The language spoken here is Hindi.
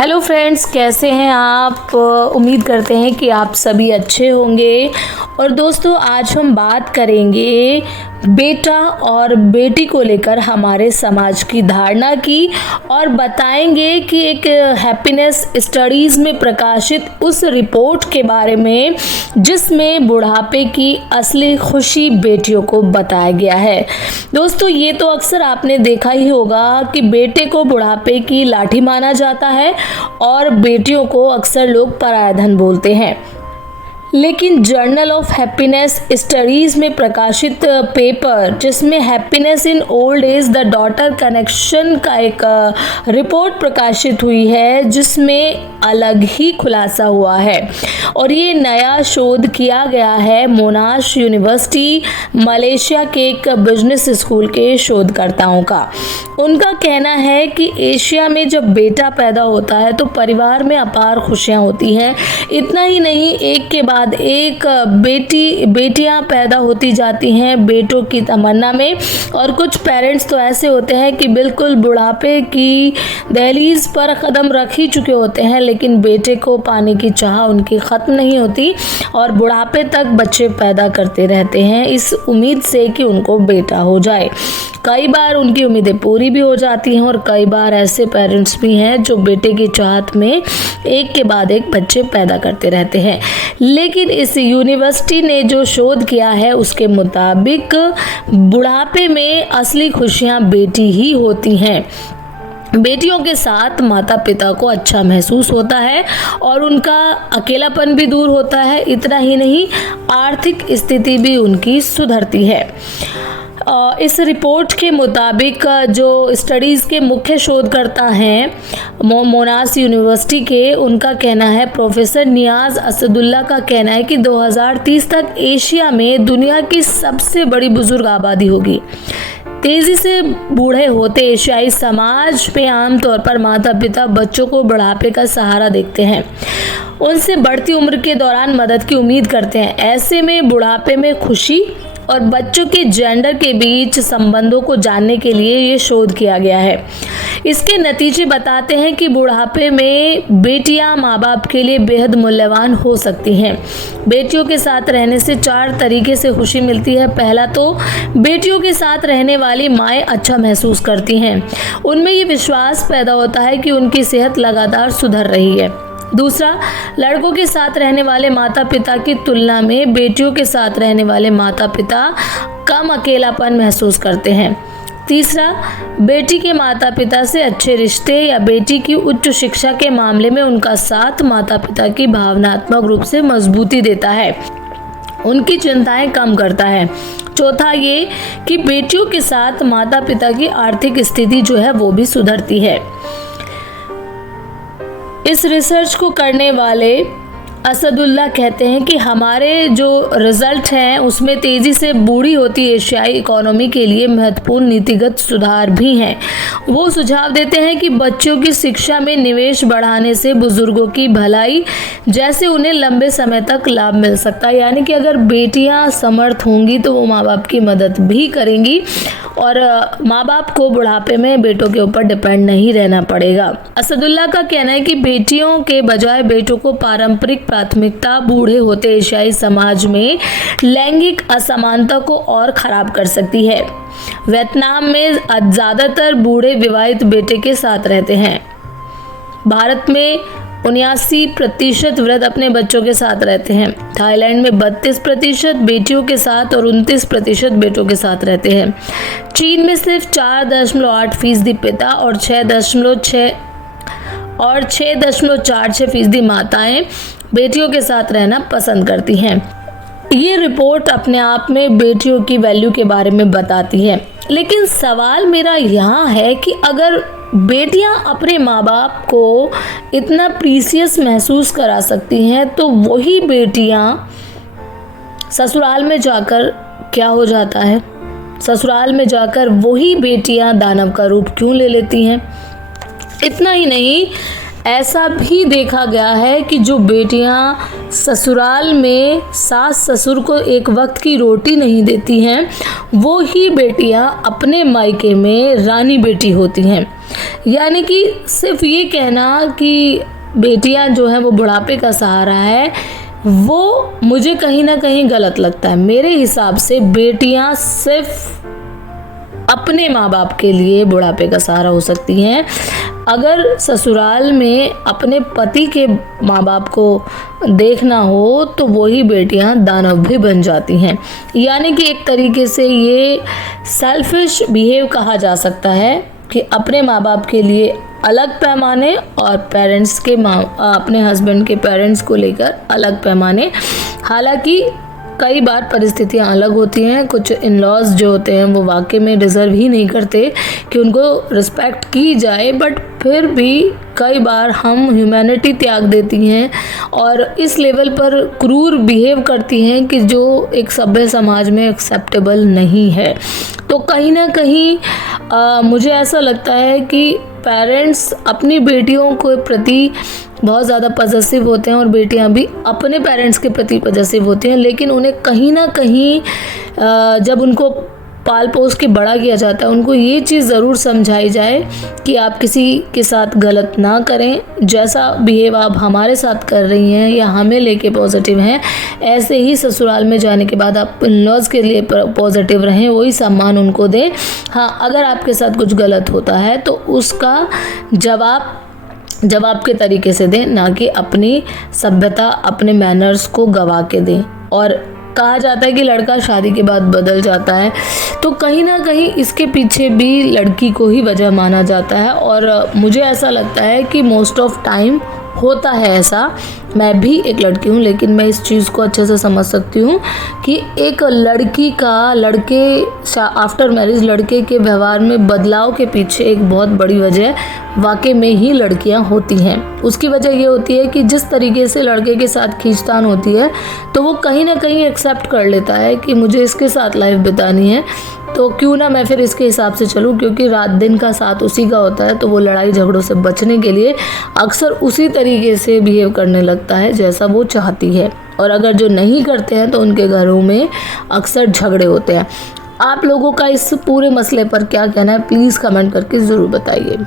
हेलो फ्रेंड्स, कैसे हैं आप। उम्मीद करते हैं कि आप सभी अच्छे होंगे। और दोस्तों, आज हम बात करेंगे बेटा और बेटी को लेकर हमारे समाज की धारणा की और बताएंगे कि एक हैप्पीनेस स्टडीज़ में प्रकाशित उस रिपोर्ट के बारे में जिसमें बुढ़ापे की असली खुशी बेटियों को बताया गया है। दोस्तों, ये तो अक्सर आपने देखा ही होगा कि बेटे को बुढ़ापे की लाठी माना जाता है और बेटियों को अक्सर लोग पराया धन बोलते हैं। लेकिन जर्नल ऑफ हैप्पीनेस स्टडीज़ में प्रकाशित पेपर जिसमें happiness in old age the daughter connection का एक रिपोर्ट प्रकाशित हुई है, जिसमें अलग ही खुलासा हुआ है। और ये नया शोध किया गया है मोनाश यूनिवर्सिटी मलेशिया के एक बिजनेस स्कूल के शोधकर्ताओं का। उनका कहना है कि एशिया में जब बेटा पैदा होता है तो परिवार में अपार खुशियां होती हैं। इतना ही नहीं, एक के बाद एक बेटियां पैदा होती जाती हैं बेटों की तमन्ना में। और कुछ पेरेंट्स तो ऐसे होते हैं कि बिल्कुल बुढ़ापे की दहलीज पर कदम रख ही चुके होते हैं, लेकिन बेटे को पाने की चाह उनकी ख़त्म नहीं होती और बुढ़ापे तक बच्चे पैदा करते रहते हैं इस उम्मीद से कि उनको बेटा हो जाए। कई बार उनकी उम्मीदें पूरी भी हो जाती हैं और कई बार ऐसे पेरेंट्स भी हैं जो बेटे की चाहत में एक के बाद एक बच्चे पैदा करते रहते हैं। लेकिन इस यूनिवर्सिटी ने जो शोध किया है उसके मुताबिक बुढ़ापे में असली खुशियां बेटी ही होती हैं। बेटियों के साथ माता पिता को अच्छा महसूस होता है और उनका अकेलापन भी दूर होता है। इतना ही नहीं, आर्थिक स्थिति भी उनकी सुधरती है। इस रिपोर्ट के मुताबिक जो स्टडीज़ के मुख्य शोधकर्ता हैं मोनाश यूनिवर्सिटी के, उनका कहना है, प्रोफेसर नियाज असदुल्ला का कहना है कि 2030 तक एशिया में दुनिया की सबसे बड़ी बुजुर्ग आबादी होगी। तेजी से बूढ़े होते एशियाई समाज में आमतौर पर माता पिता बच्चों को बुढ़ापे का सहारा देखते हैं, उनसे बढ़ती उम्र के दौरान मदद की उम्मीद करते हैं। ऐसे में बुढ़ापे में खुशी और बच्चों के जेंडर के बीच संबंधों को जानने के लिए ये शोध किया गया है। इसके नतीजे बताते हैं कि बुढ़ापे में बेटियां माँ बाप के लिए बेहद मूल्यवान हो सकती हैं। बेटियों के साथ रहने से 4 तरीके से खुशी मिलती है। पहला तो बेटियों के साथ रहने वाली माएँ अच्छा महसूस करती हैं, उनमें ये विश्वास पैदा होता है कि उनकी सेहत लगातार सुधर रही है। दूसरा, लड़कों के साथ रहने वाले माता पिता की तुलना में बेटियों के साथ रहने वाले माता पिता कम अकेलापन महसूस करते हैं। तीसरा, बेटी के माता पिता से अच्छे रिश्ते या बेटी की उच्च शिक्षा के मामले में उनका साथ माता पिता की भावनात्मक रूप से मजबूती देता है, उनकी चिंताएं कम करता है। चौथा, ये कि बेटियों के साथ माता पिता की आर्थिक स्थिति जो है वो भी सुधरती है। इस रिसर्च को करने वाले असदुल्ला कहते हैं कि हमारे जो रिजल्ट हैं उसमें तेज़ी से बूढ़ी होती एशियाई इकोनॉमी के लिए महत्वपूर्ण नीतिगत सुधार भी हैं। वो सुझाव देते हैं कि बच्चों की शिक्षा में निवेश बढ़ाने से बुजुर्गों की भलाई जैसे उन्हें लंबे समय तक लाभ मिल सकता है। यानी कि अगर बेटियां समर्थ होंगी तो वो माँ बाप की मदद भी करेंगी और माँ बाप को बुढ़ापे में बेटों के ऊपर डिपेंड नहीं रहना पड़ेगा। असदुल्ला का कहना है कि बेटियों के बजाय बेटों को पारंपरिक प्राथमिकता बूढ़े होते एशियाई समाज में लैंगिक असमानता को और खराब कर सकती है। वियतनाम में ज़्यादातर बूढ़े विवाहित बेटे के साथ रहते हैं। भारत में 79% वृद्ध अपने बच्चों के साथ रहते हैं। थाईलैंड में 32% बेटियों के साथ और 29% बेटों के साथ रहते हैं। चीन में सिर्फ 4.8% पिता और 6.46% माताएं बेटियों के साथ रहना पसंद करती हैं। ये रिपोर्ट अपने आप में बेटियों की वैल्यू के बारे में बताती है। लेकिन सवाल मेरा यहाँ है कि अगर बेटियां अपने माँ बाप को इतना प्रीसियस महसूस करा सकती हैं तो वही बेटियां ससुराल में जाकर क्या हो जाता है? ससुराल में जाकर वही बेटियां दानव का रूप क्यों ले लेती हैं? इतना ही नहीं, ऐसा भी देखा गया है कि जो बेटियां ससुराल में सास ससुर को एक वक्त की रोटी नहीं देती हैं, वो ही बेटियां अपने मायके में रानी बेटी होती हैं। यानी कि सिर्फ ये कहना कि बेटियां जो हैं वो बुढ़ापे का सहारा है, वो मुझे कहीं ना कहीं गलत लगता है। मेरे हिसाब से बेटियां सिर्फ अपने माँ बाप के लिए बुढ़ापे का सहारा हो सकती हैं। अगर ससुराल में अपने पति के माँ बाप को देखना हो तो वही बेटियां दानव भी बन जाती हैं। यानी कि एक तरीके से ये सेल्फिश बिहेव कहा जा सकता है कि अपने माँ बाप के लिए अलग पैमाने और पेरेंट्स के अपने हस्बैंड के पेरेंट्स को लेकर अलग पैमाने। हालांकि कई बार परिस्थितियां अलग होती हैं। कुछ इन लॉज जो होते हैं वो वाकई में डिज़र्व ही नहीं करते कि उनको रिस्पेक्ट की जाए, बट फिर भी कई बार हम ह्यूमैनिटी त्याग देती हैं और इस लेवल पर क्रूर बिहेव करती हैं कि जो एक सभ्य समाज में एक्सेप्टेबल नहीं है। तो कहीं ना कहीं मुझे ऐसा लगता है कि पेरेंट्स अपनी बेटियों के प्रति बहुत ज़्यादा पॉजेसिव होते हैं और बेटियां भी अपने पेरेंट्स के प्रति पॉजेसिव होती हैं, लेकिन उन्हें कहीं ना कहीं जब उनको पाल पोस के बड़ा किया जाता है उनको ये चीज़ ज़रूर समझाई जाए कि आप किसी के साथ गलत ना करें। जैसा बिहेव आप हमारे साथ कर रही हैं या हमें लेके पॉजिटिव हैं, ऐसे ही ससुराल में जाने के बाद आप इन लॉज के लिए पॉजिटिव रहें, वही सम्मान उनको दें। हाँ, अगर आपके साथ कुछ गलत होता है तो उसका जवाब के तरीके से दें, ना कि अपनी सभ्यता अपने मैनर्स को गवा के दें। और कहा जाता है कि लड़का शादी के बाद बदल जाता है, तो कहीं ना कहीं इसके पीछे भी लड़की को ही वजह माना जाता है। और मुझे ऐसा लगता है कि मोस्ट ऑफ टाइम होता है ऐसा। मैं भी एक लड़की हूँ, लेकिन मैं इस चीज़ को अच्छे से समझ सकती हूँ कि एक लड़की का लड़के आफ्टर मैरिज लड़के के व्यवहार में बदलाव के पीछे एक बहुत बड़ी वजह वाकई में ही लड़कियाँ होती हैं। उसकी वजह ये होती है कि जिस तरीके से लड़के के साथ खींचतान होती है तो वो कहीं ना कहीं एक्सेप्ट कर लेता है कि मुझे इसके साथ लाइफ बितानी है, तो क्यों ना मैं फिर इसके हिसाब से चलूँ, क्योंकि रात दिन का साथ उसी का होता है। तो वो लड़ाई झगड़ों से बचने के लिए अक्सर उसी तरीके से बिहेव करने लगता है जैसा वो चाहती है। और अगर जो नहीं करते हैं तो उनके घरों में अक्सर झगड़े होते हैं। आप लोगों का इस पूरे मसले पर क्या कहना है, प्लीज़ कमेंट करके ज़रूर बताइए।